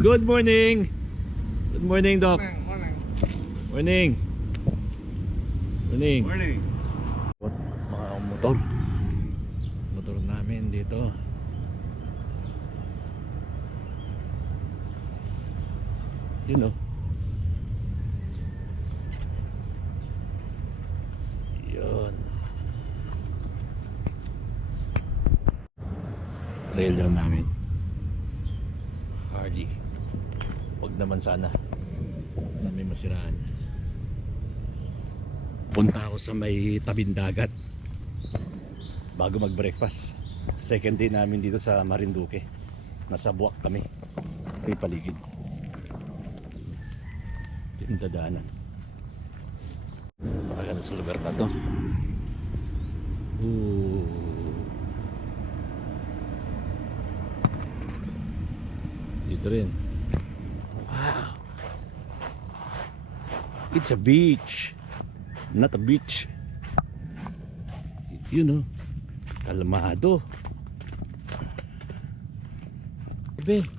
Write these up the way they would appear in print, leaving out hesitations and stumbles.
Good morning. Good morning, Doc. Morning. Morning. Morning. Morning. Mga motor. Motor namin dito. You know. Yun. Trailer namin. Hardy. Huwag naman sana na may masiraan. Punta ako sa may tabing dagat bago mag breakfast. Second day namin dito sa Marinduque. Nasa Buwak kami. May paligid. Yung dadaanan. Pakaganda sa lugar na to. Dito rin. Wow. It's a beach. Not a beach. You know. Kalmado. Bebe.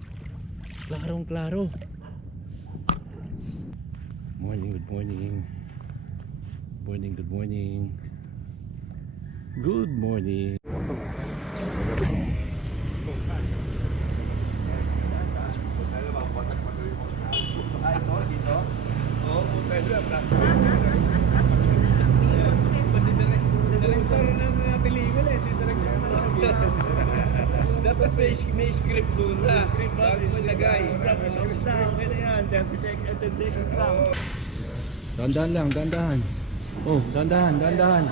Klarong klaro. Morning, good morning. Morning, good morning. Good morning. Dapat may script doon na bago maglagay. Dandahan lang, dandahan. Oh, dandahan, dandahan.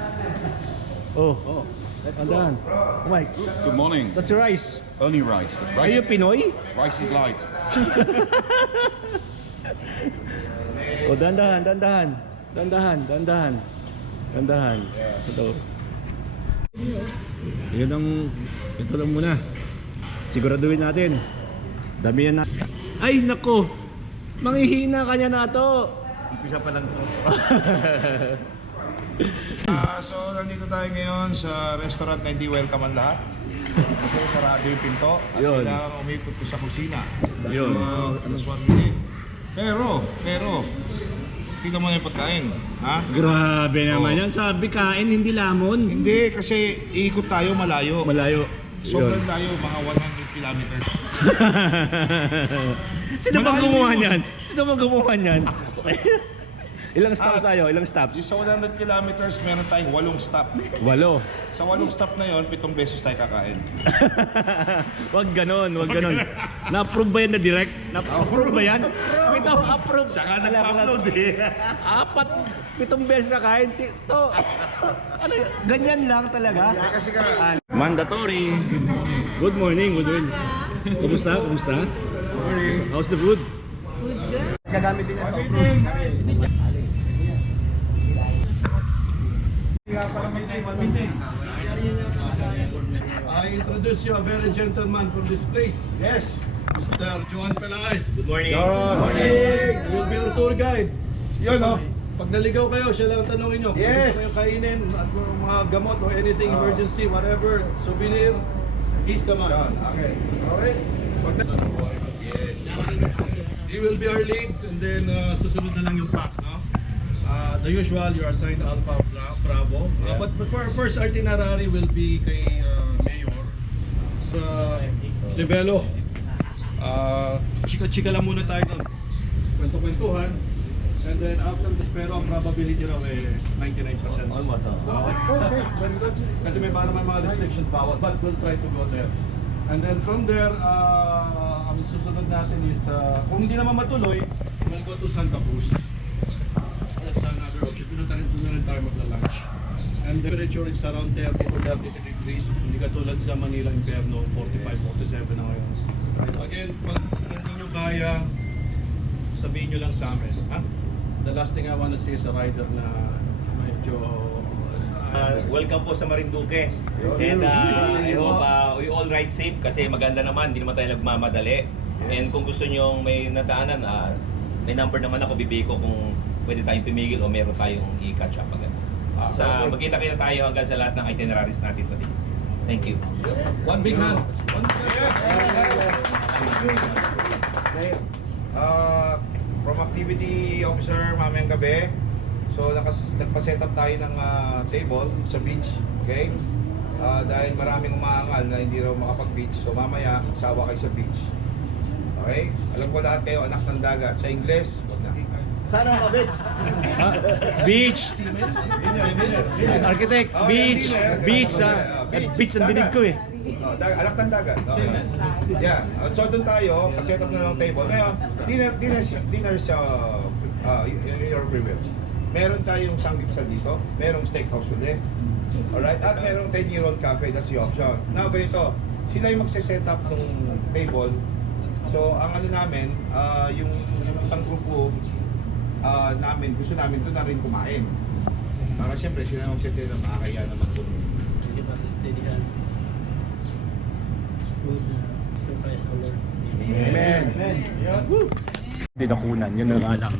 Oh, dandahan. Oh my. Good morning. That's rice. Only rice. Are you Pinoy? Rice is life. Oh, dandahan, dandahan. Dandahan, dandahan. Dandahan. Ito. Yun ang, ito lang muna. Siguraduhin natin. Damihan na. Ay, nako. Manghihina ka niya na to. Umpisa pa lang to. So nandito tayo ngayon sa restaurant na hindi welcome ang lahat. Kasi sarado yung pinto at Yun. kailangan umikot ko sa kusina. Yun. Alas 1 minute. Pero, tingnan mo na yung pagkain. Ha? Grabe naman Oh. yan. Sabi kain, hindi lamon. Hindi, kasi iikot tayo malayo. Malayo. Sobrang layo, mga 100 kilometers. Sino bang Malayo gumawa yun. niyan? Sino bang gumawa niyan? Ilang stops tayo? Ilang stops? Sa 100 kilometers, meron tayong 8 stop. 8. Sa 8 stop na yon, 7 beses tayo kakain. Wag ganon, wag ganon. Na-approve ba yan na direct? Na-approve ba yan? Ito, approve. Saka Wala, nag-upload eh. 7 beses na kain. Ito, ano, ganyan lang talaga. Kasi ka, Mandatory. Good morning, good morning. Kumusta? Kumusta? How's the food? Food's good. I introduce you a very gentleman from this place. Yes, Mr. Joan Pelaez. Good morning. Morning! Will be your tour guide. Yun o. Pag naligaw kayo, siya lang ang tanongin nyo. Yes. Kung gusto kayo kainin, at mga gamot or anything, emergency, whatever, souvenir, he's the man. Okay. Alright? Yes. He will be our lead and then susunod na lang yung pack, no? The usual, you are assigned Alpha Bravo. But for our first itinerary will be kay Mayor Revelo. Chika-chika lang muna tayo doon. Kwento-kwentuhan. And then after this, pero ang probability raw eh 99%. Almost. Kasi may para naman mga restrictions bawal, but we'll try to go there. And then from there, ang susunod natin is, kung hindi naman matuloy, we'll go to Santa Cruz. That's another option. Doon na rin tayo magla-lunch. And the temperature is around 30 to 33 degrees. Hindi katulad sa Manila Inferno, 45, 47 na ngayon. Again, pag hindi nyo kaya, sabihin nyo lang sa amin. Ha? The last thing I want to say is a rider na medyo Welcome po sa Marinduque. And I hope we all ride safe kasi maganda naman, hindi naman tayo nagmamadali. And kung gusto nyo may nadaanan, may number naman ako, bibigay ko kung pwede tayong tumigil o meron tayong i-catch up agad. Magkita-kita tayo hanggang sa lahat ng itineraries natin today. Thank you. One big hand. From activity officer mamayang gabi. So nagpa-set up tayo ng table sa beach, okay? Dahil maraming umaangal na hindi raw makapag-beach. So mamaya, sawa kayo sa beach. Okay? Alam ko lahat kayo anak ng dagat. Sa Ingles, wag na. Beach! Architect, beach! Beach! Beach ang dinig ko eh. Anak ng dagat. Okay. Yeah. So doon tayo, set up na ng table. Ngayon, dinner sa in your free will. Meron tayong sanggipsal dito, merong steakhouse ulit. Alright? At merong 10-year-old cafe, that's the option. Now, ganito, sila yung magse-set up ng table. So, ang ano namin, yung isang grupo namin, gusto namin doon na rin kumain. Para siyempre, sila mag-set na makakaya naman doon. Give us a steady hand. Good surprise, O Lord. Amen. Hindi nakunan, yun na nga lang.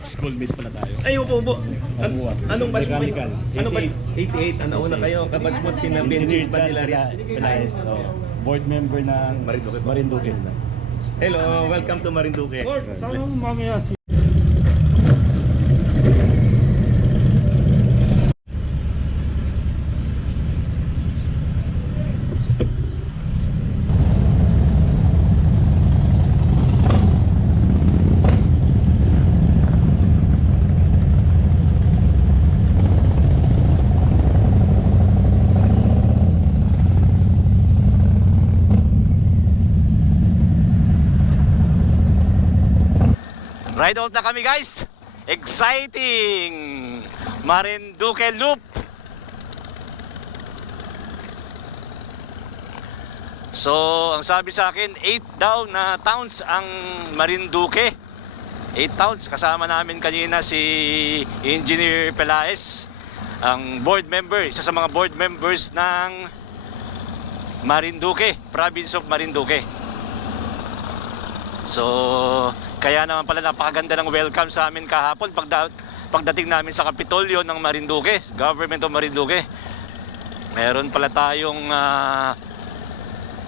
Schoolmate pala tayo. Ay, upo. Anong batch mo? Mechanical. Ano ba? 88. Ano una kayo? Kabatch mo si Benji Padillari. Pelaez. Board member ng Marinduque. Hello, welcome to Marinduque. Saan mo mamaya si... Ride out na kami guys. Exciting! Marinduque Loop. So, ang sabi sa akin, 8 daw na towns ang Marinduque. 8 towns. Kasama namin kanina si Engineer Pelaez, ang board member, isa sa mga board members ng Marinduque, Province of Marinduque. So, kaya naman pala napakaganda ng welcome sa amin kahapon pagdating namin sa Kapitolyo ng Marinduque, Government of Marinduque. Meron pala tayong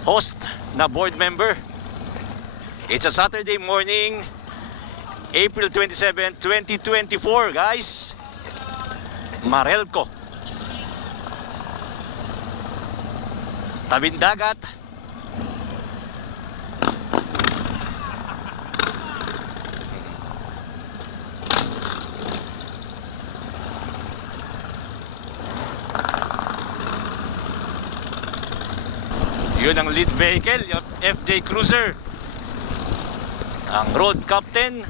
host na board member. It's a Saturday morning, April 27, 2024 guys. Marelco. Tabing dagat. Yun ang lead vehicle, yung FJ Cruiser. Ang road captain,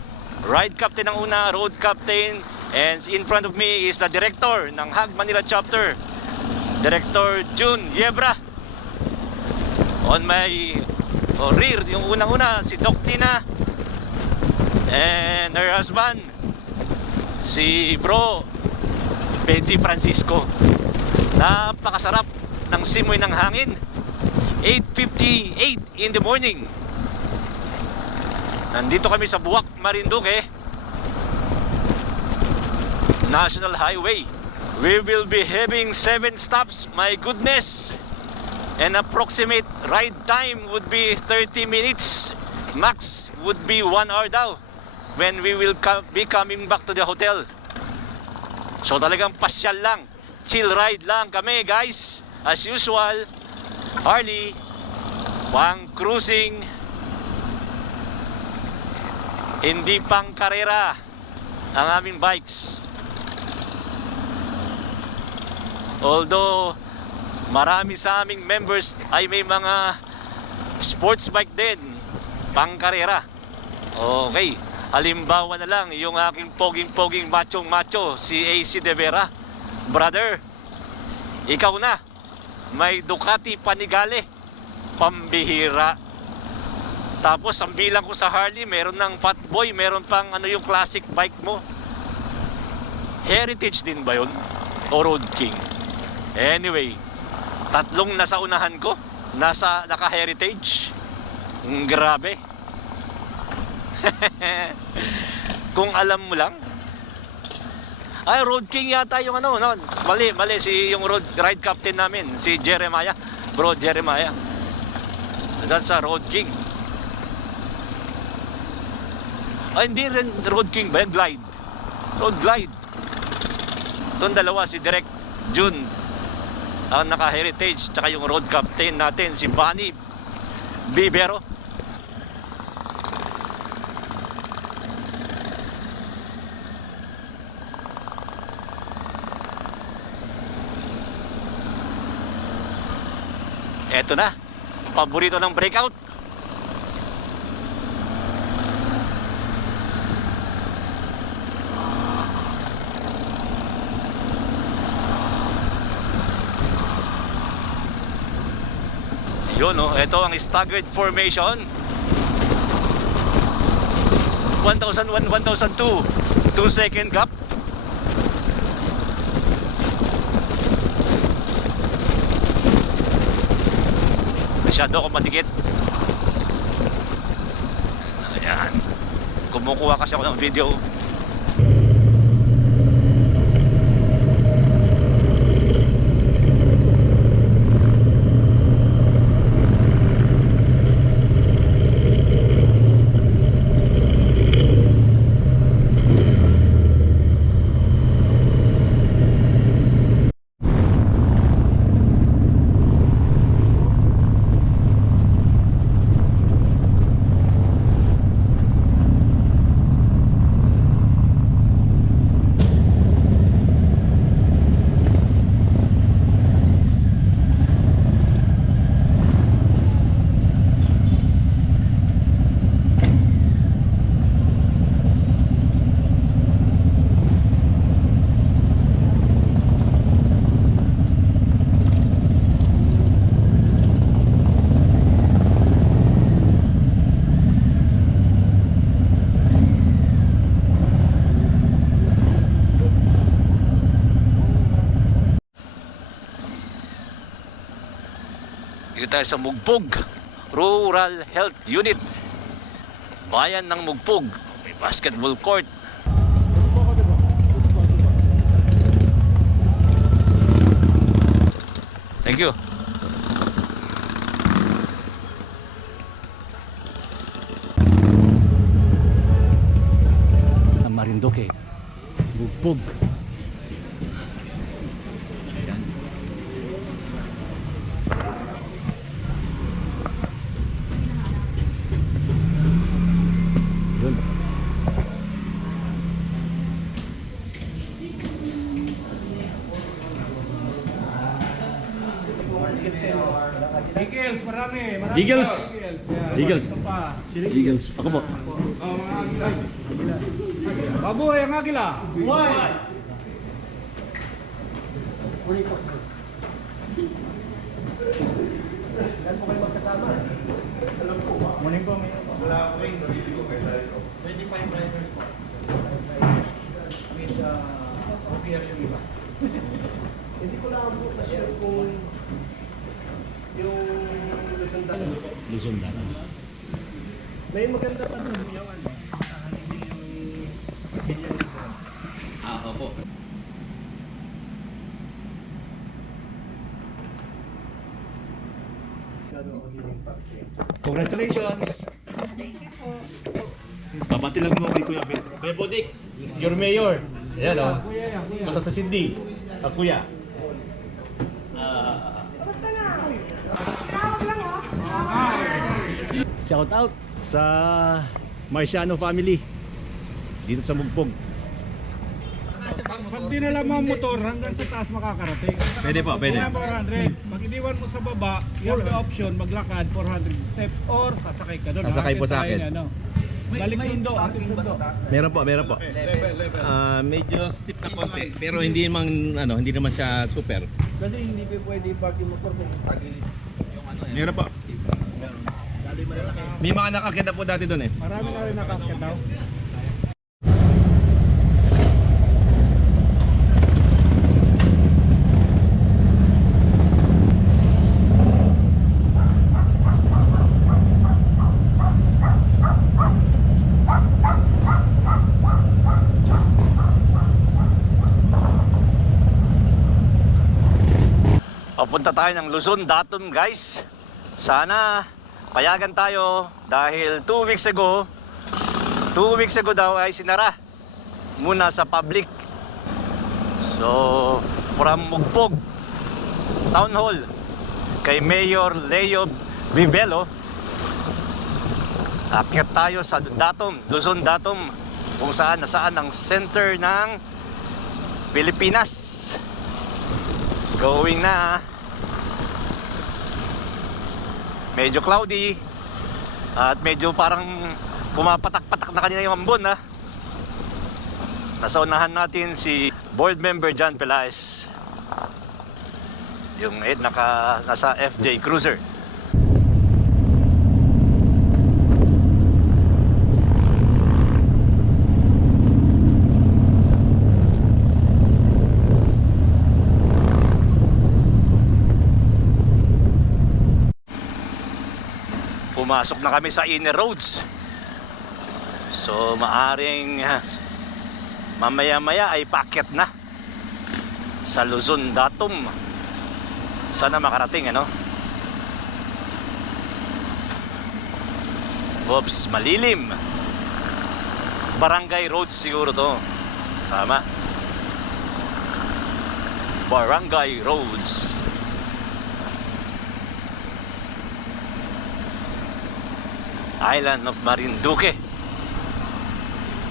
ride captain ang una, road captain. And in front of me is the director ng HAG Manila chapter, Director June Yebra. On my rear, yung unang-una, si Doc Tina and her husband, si Bro Benji Francisco. Napakasarap ng simoy ng hangin. 8:58 in the morning. Nandito kami sa Buwak, Marinduque National Highway. We will be having 7 stops. My goodness. And approximate ride time would be 30 minutes. Max would be 1 hour daw when we will be coming back to the hotel. So talagang pasyal lang, chill ride lang kami guys. As usual, Harley, pang cruising, hindi pang karera ang aming bikes. Although marami sa aming members ay may mga sports bike din, pang karera. Okay, halimbawa na lang yung aking poging macho si AC De Vera. Brother, ikaw na, may Ducati Panigale, pambihira. Tapos ang bilang ko sa Harley, meron ng Fatboy, meron pang ano yung classic bike mo. Heritage din ba yun? O Road King? Anyway, 3 nasa unahan ko, naka-heritage. Grabe. Kung alam mo lang. Ay, Road King yata yung ano, no? Mali, yung ride captain namin, si Jeremiah. Bro, Jeremiah. That's a Road King. Ay, hindi rin Road King ba? Glide. Road Glide. Itong dalawa, si Direk June, ang naka-heritage, tsaka yung road captain natin, si Bunny Bibero. Eto na, paborito ng breakout. Yun, oh, ito ang staggered formation. 1,001, 1,002. 2-second gap. Masyado ako madikit. Ayan. Kumukuha kasi ako ng video. Dito tayo sa Mugpog Rural Health Unit, bayan ng Mugpog. May basketball court. Thank you. Marinduque, Mugpog. Eagles, marami. Eagles. Eagles. Ito pa. Eagles. Ako po. Baboy ang agila. Morning po. Wala ako rin, nabili ko kay Dario. 25 riders po. With OPR yung iba. Hindi ko lang na share kung yung Luzon Danos. Luzon Danos. May maganda pa doon yung ano. Opo. Congratulations! Babati lang mo kay Kuya Ben. Kuya Bodik, your mayor. Ayan o. Basta sa Sydney. Kuya. Shout out sa Marciano family dito sa Mugpog. Pag dinala mo ang motor hanggang sa taas makakarating. Pwede po, pwede. 400. Pag iniwan mo sa baba, you have the option maglakad 400 steps or sasakay ka doon. Sasakay po sa akin. Balik sundo, ating sundo. Meron po, meron po. Medyo steep na konti, pero hindi naman siya super. Kasi hindi pa pwede park yung motor kung tagilid yung ano yan. Meron po. May mga nakakita po dati doon eh. Marami na rin nakakita daw. Papunta tayo ng Luzon, Datum guys. Sana payagan tayo dahil 2 weeks ago daw ay sinara muna sa public. So from Mugpog Town Hall kay Mayor Leo Vivelo, akyat tayo sa Datum, Luzon Datum, kung saan nasaan ang center ng Pilipinas. Going na. Medyo cloudy at medyo parang pumapatak-patak na kanina yung ambon, ha. Nasa unahan natin si board member John Pelaez, yung nasa FJ Cruiser. Pumasok na kami sa inner roads. So maaring mamaya-maya ay paakyat na sa Luzon Datum. Sana makarating, ano? Oops, malilim. Barangay roads siguro to. Tama. Barangay roads. Island of Marinduque.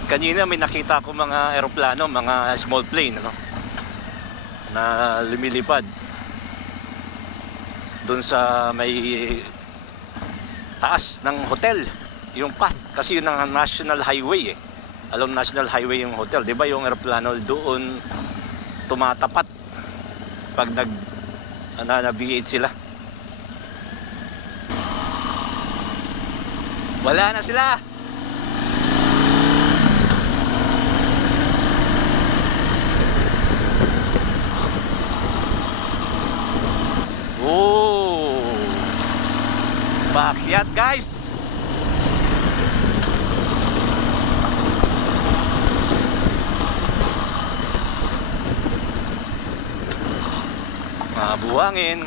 Kanina may nakita ko mga eroplano, mga small plane, ano, na lumilipad doon sa may taas ng hotel, yung path, kasi yun ang national highway eh. Along national highway yung hotel, di ba? Yung eroplano doon tumatapat pag navigate sila. Wala na sila. Oh, paakyat guys. Mabuhangin.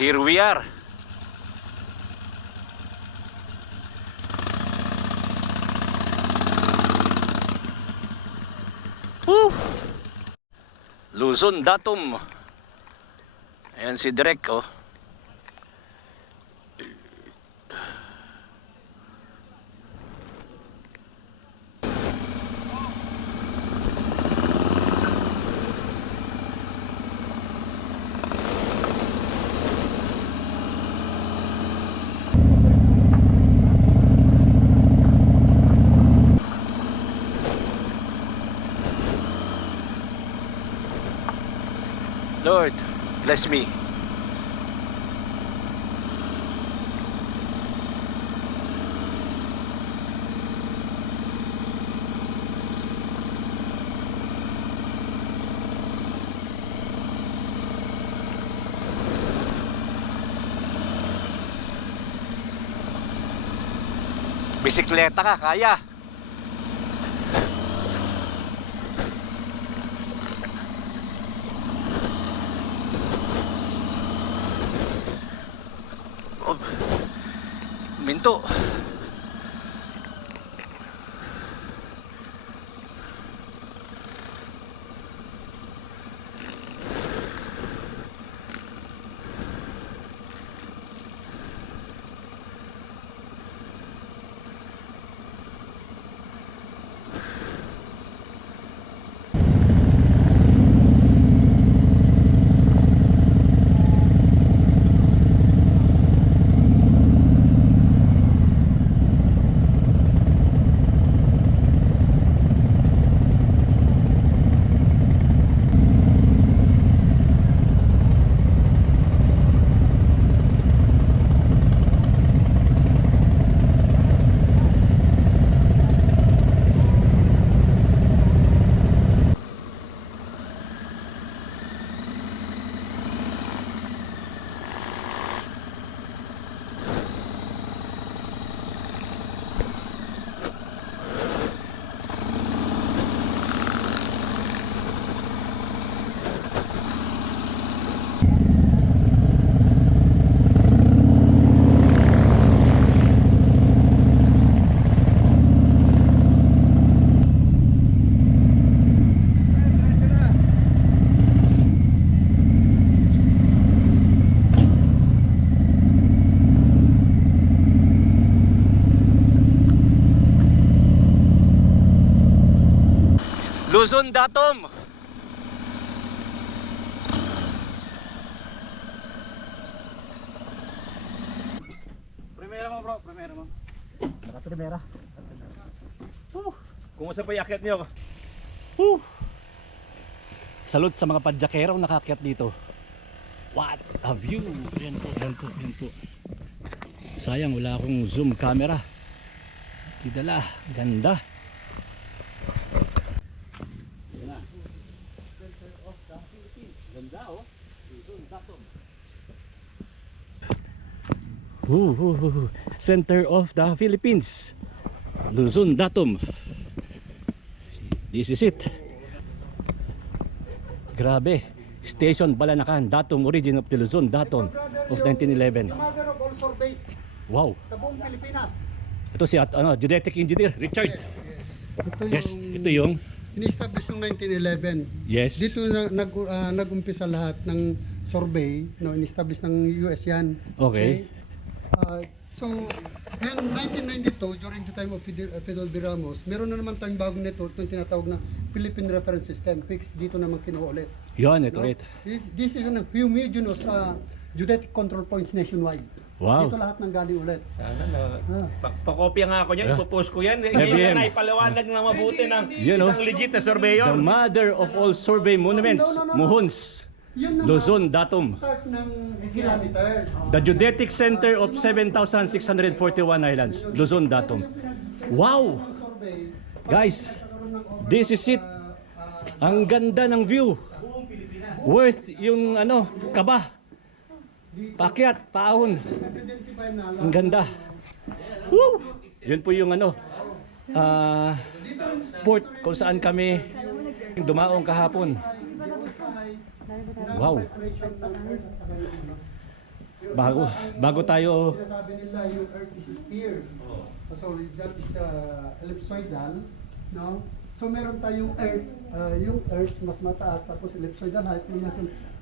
Here we are. Woo! Luzon Datum. Ayan si Direk, oh. Lord, bless me. Bisikleta ka, kaya. Minto. Luzon Datom. Primera mo bro, primera mo. Primera. Kumusta pa yakyat niyo? Salute sa mga padyakerong nakakyat dito. What a view! Yan po, yan po, yan po. Sayang wala akong zoom camera. Tidala, ganda. Yan na. Center of the Philippines. Ganda oh. Luzon Datom. Center of the Philippines. Luzon Datom. This is it. Grabe. Station Balanacan, Datom, origin of the Luzon Datom of 1911. Mother of all surveys Wow. sa buong Pilipinas. Ito si genetic engineer Richard. Ito Yes, ito yung in-establish noong 1911. yes. Dito nag-umpisa lahat ng survey, no, in-establish ng US yan. Okay. So, in 1992, during the time of Fidel B. Ramos, meron na naman tayong bagong network, itong tinatawag na Philippine Reference System. Fixed dito naman kinuha ulit. Yan, ito No? ulit. This is a homogeneous geodetic control points nationwide. Wow. Dito lahat ng galing ulit. Sana na. Pakopya nga ako niyan, Yeah. ipopost ko yan. FBM. Hindi na naipaliwanag ng mabuti ng Yan, oh. isang legit na surveyor. The mother of all survey monuments, No. Muhons, Yun naman, Luzon Datom. start ng kilometer. The geodetic center of 7,641 islands, Luzon Datom. Wow! Survey, Guys, this is it. Ang ganda ng view. Worth yung kaba. Pakyat, paahon. identify na Ang ganda. Woo! Yun po yung port kung saan kami dumaong kahapon. Wow. Bago tayo Sabi nila yung Earth is a sphere. So that is ellipsoidal, no? So meron tayong Earth, yung Earth mas mataas tapos ellipsoidal height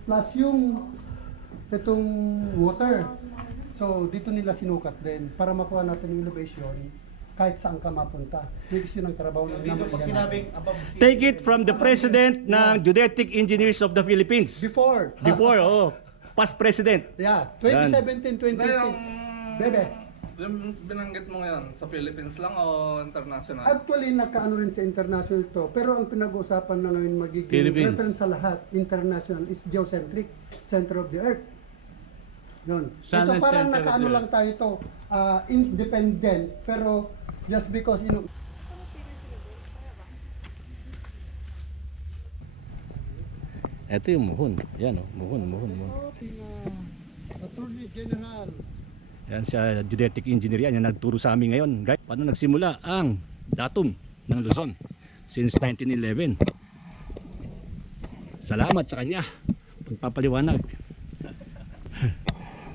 plus yung itong water. So dito nila sinukat din para makuha natin yung elevation kahit saan ka mapunta. Because yun ang trabaho ng naman. take it from the president ng Geodetic Engineers of the Philippines. Before. Before, past president. Yeah, 2017, 2018. Bebe. Yung binanggit mo ngayon, sa Philippines lang o international? Actually, nakaano rin sa international to. Pero ang pinag-uusapan na ngayon magiging Philippines. reference sa lahat, international, is geocentric, center of the earth. Yun. Sana Ito parang center of nakaano the lang tayo to, independent, pero just because, Ito yung Muhon. Yan Muhon. Attorney General, Yan siya, geodetic engineer yan nagturo sa amin ngayon. Guys, paano nagsimula ang datum ng Luzon since 1911. Salamat sa kanya. Pagpapaliwanag.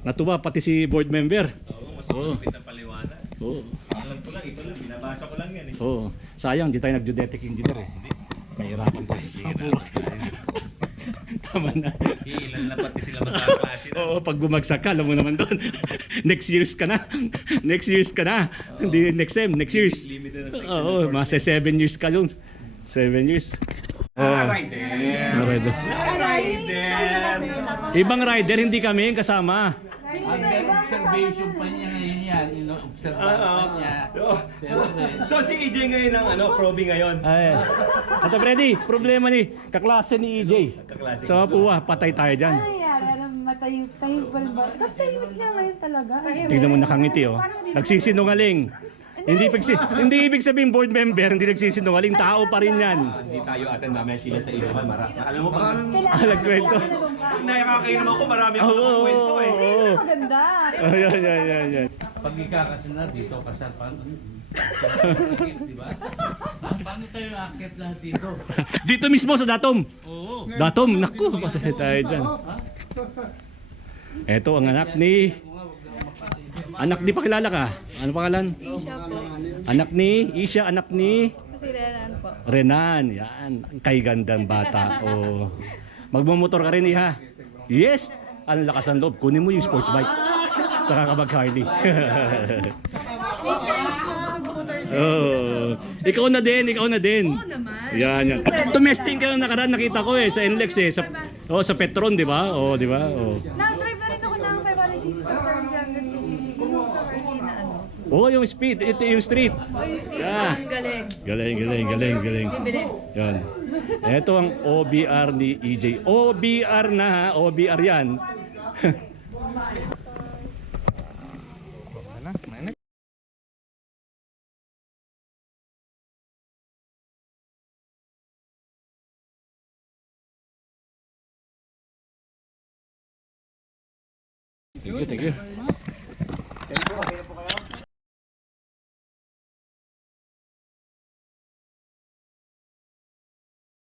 Natuwa pati si board member. Mas malapit na paliwanag. Oo. Alam ko lang, ito lang, binabasa ko lang yan eh. Oo. Sayang, di tayo nag-geodetic engineer eh. Mahirapan tayo. Tama na. Ilan na pati sila magkaklase na. Oo, pag bumagsak ka, alam mo naman doon. Next years ka na. Next years ka na. Hindi next sem, next years. Limited na Oo, mga 7 years ka doon. 7 years. Rider. Ibang rider, hindi kami kasama. Under observation pa niya ngayon yan, observation pa niya. So si EJ ngayon ang probing ngayon. Ay. Ito Freddy, problema ni kaklase ni EJ. Kaklase. Sa Mapua, patay tayo dyan. Ay, alam, matayog pa rin ba? Tapos tahimik niya ngayon talaga. Tignan mo nakangiti oh. Nagsisinungaling. Hindi ibig sabihin board member, hindi nagsisinungaling, tao pa rin yan. Hindi tayo atin mamaya sila sa iyo. Alam mo ba? Nagkwento. Nakakainom ako, marami akong kwento eh. Oo. Maganda. Yan. Pag ikakasunod dito, kasal pa. Di ba? Paano tayo akit lahat dito? Dito mismo sa Datom. Oo. Datom, naku, patay tayo dyan. Ito ang anak ni pakilala ka. Ano pangalan? Isha po. Anak ni Isha, anak ni Si Renan po. Renan. Yan, ang kay gandang bata. Oh. Magmumotor ka rin ha. Yes. Ang lakas ng loob. Kunin mo yung sports bike. Saka ka mag-Harley. Oh. Ikaw na din. Oo naman. Yan. tumesting ka na nakaraan, nakita ko sa NLEX sa Petron, di ba? Di ba? Na-drive na rin ako ng 500cc sa 750cc yung sa early na ano. Yung speed, ito yung street. Yeah. Galing. Yan. Ito ang OBR ni EJ. OBR na ha, OBR yan. Thank you.